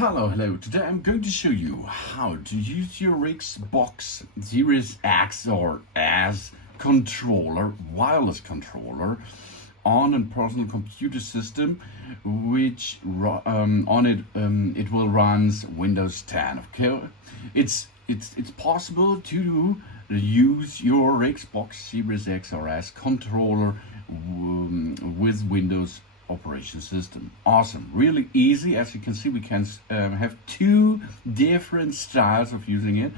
Hello. Today I'm going to show you how to use your Xbox Series X or S controller, wireless controller, on a personal computer system, which on it it will run Windows 10. Okay, it's possible to use your Xbox Series X or S controller with Windows operation system. Awesome, really easy. As you can see, we can have two different styles of using it.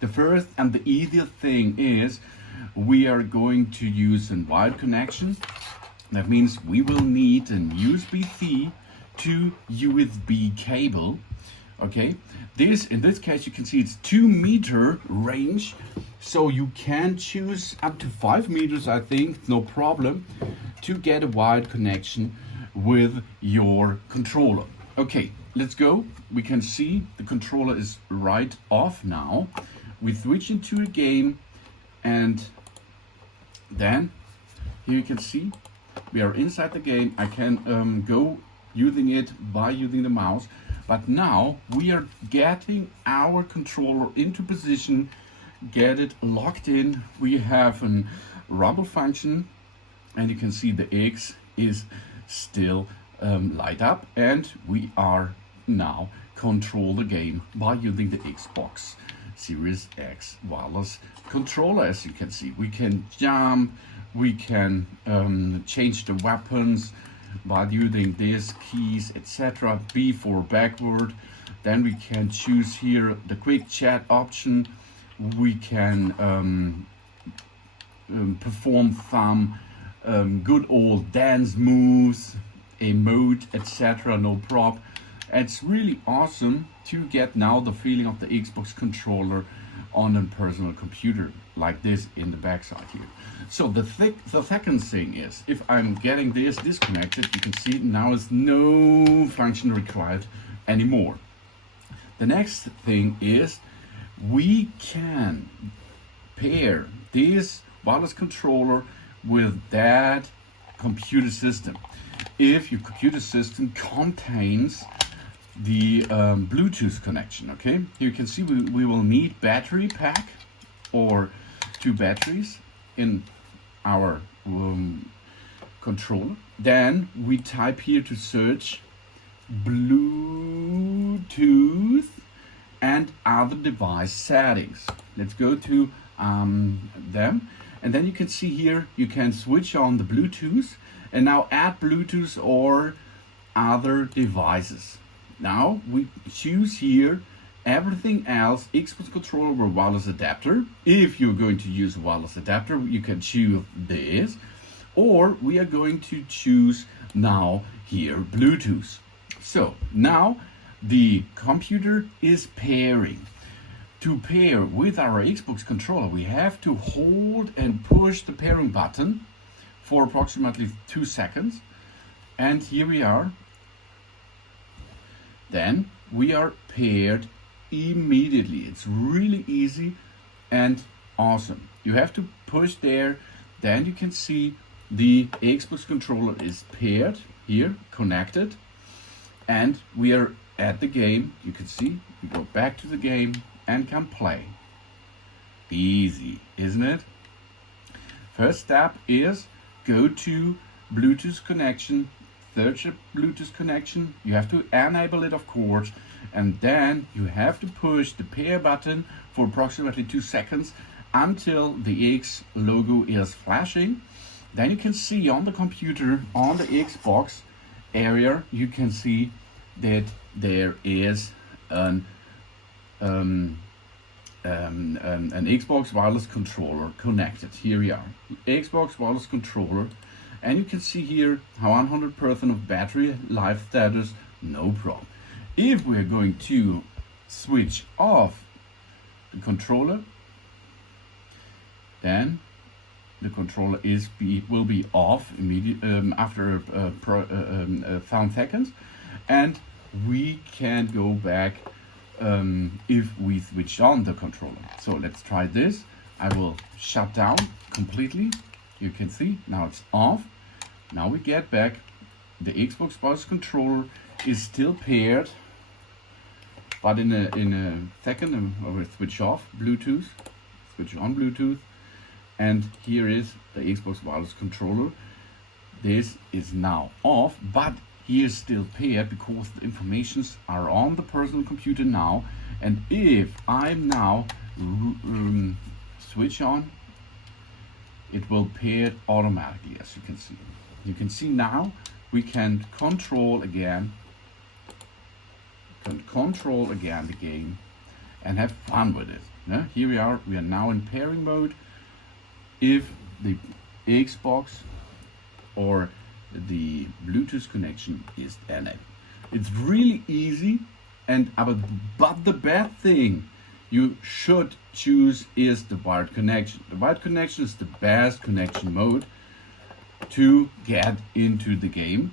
The first and the easiest thing is we are going to use a wired connection. That means we will need an USB-C to USB cable. Okay, in this case you can see it's 2 meter range, so you can choose up to 5 meters, I think, no problem, to get a wired connection with your controller. Okay, let's go. We can see the controller is right off now. We switch into a game, and then here you can see we are inside the game. I can go using it by using the mouse, but now we are getting our controller into position, get it locked in. We have a rumble function, and you can see the X is still light up, and we are now control the game by using the Xbox Series X wireless controller. As you can see, we can jump, we can change the weapons by using these keys, etc. B for backward. Then we can choose here the quick chat option. We can perform some good old dance moves, emote, etc. no prob. It's really awesome to get now the feeling of the Xbox controller on a personal computer like this in the backside here. So the second thing is, if I'm getting this disconnected, you can see now is no function required anymore. The next thing is we can pair this wireless controller with that computer system. If your computer system contains the Bluetooth connection, okay, you can see we will need battery pack or 2 batteries in our controller. Then we type here to search Bluetooth and other device settings. Let's go to them, and then you can see here you can switch on the Bluetooth and now add Bluetooth or other devices. Now we choose here everything else, Xbox controller or wireless adapter. If you're going to use a wireless adapter, you can choose this, or we are going to choose now here Bluetooth. So now the computer is pairing. To pair with our Xbox controller, we have to hold and push the pairing button for approximately 2 seconds, and here we are. Then we are paired immediately. It's really easy and awesome. You have to push there, then you can see the Xbox controller is paired here, connected, and we are at the game. You can see we go back to the game and can play. Easy, isn't it? First step is go to Bluetooth connection, search a Bluetooth connection. You have to enable it, of course, and then you have to push the pair button for approximately 2 seconds until the X logo is flashing. Then you can see on the computer, on the Xbox area, you can see that there is an Xbox wireless controller connected. Here we are, Xbox wireless controller, and you can see here how 100% of battery life status, no problem. If we're going to switch off the controller, then the controller will be off immediately after 1,000 seconds, and we can go back if we switch on the controller. So let's try this. I will shut down completely. You can see now it's off. Now we get back. The Xbox Wireless controller is still paired But in a second, I will switch off Bluetooth, switch on Bluetooth, and here is the Xbox wireless controller. This is now off, but he is still paired because the informations are on the personal computer now. And if I now switch on, it will pair automatically, as you can see. You can see now we can control again the game and have fun with it. Yeah? Here we are now in pairing mode. If the Xbox or the Bluetooth connection is enabled. It's really easy, and but the bad thing you should choose is the wired connection. The wired connection is the best connection mode to get into the game,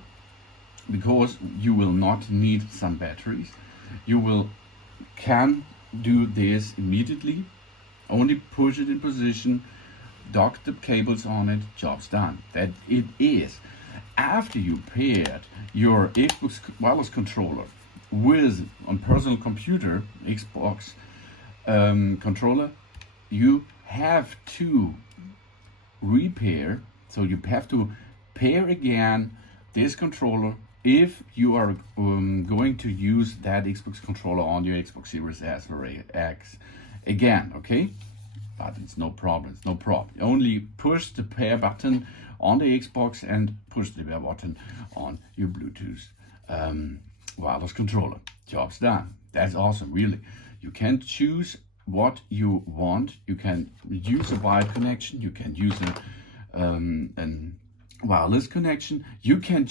because you will not need some batteries. You can do this immediately. Only push it in position, dock the cables on it, job's done. That it is. After you paired your Xbox wireless controller with a personal computer, Xbox controller, you have to repair. So you have to pair again this controller if you are going to use that Xbox controller on your Xbox Series S or X again, okay? But it's no problem, it's no problem. You only push the pair button on the Xbox and push the pair button on your Bluetooth wireless controller. Job's done. That's awesome, really. You can choose what you want. You can use a wired connection. You can use a wireless connection. You can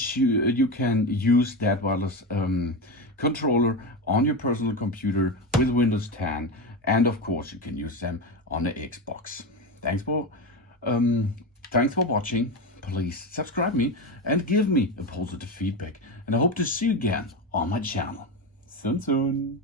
use that wireless controller on your personal computer with Windows 10, and of course you can use them on the Xbox. Thanks for watching. Please subscribe me and give me a positive feedback, and I hope to see you again on my channel soon.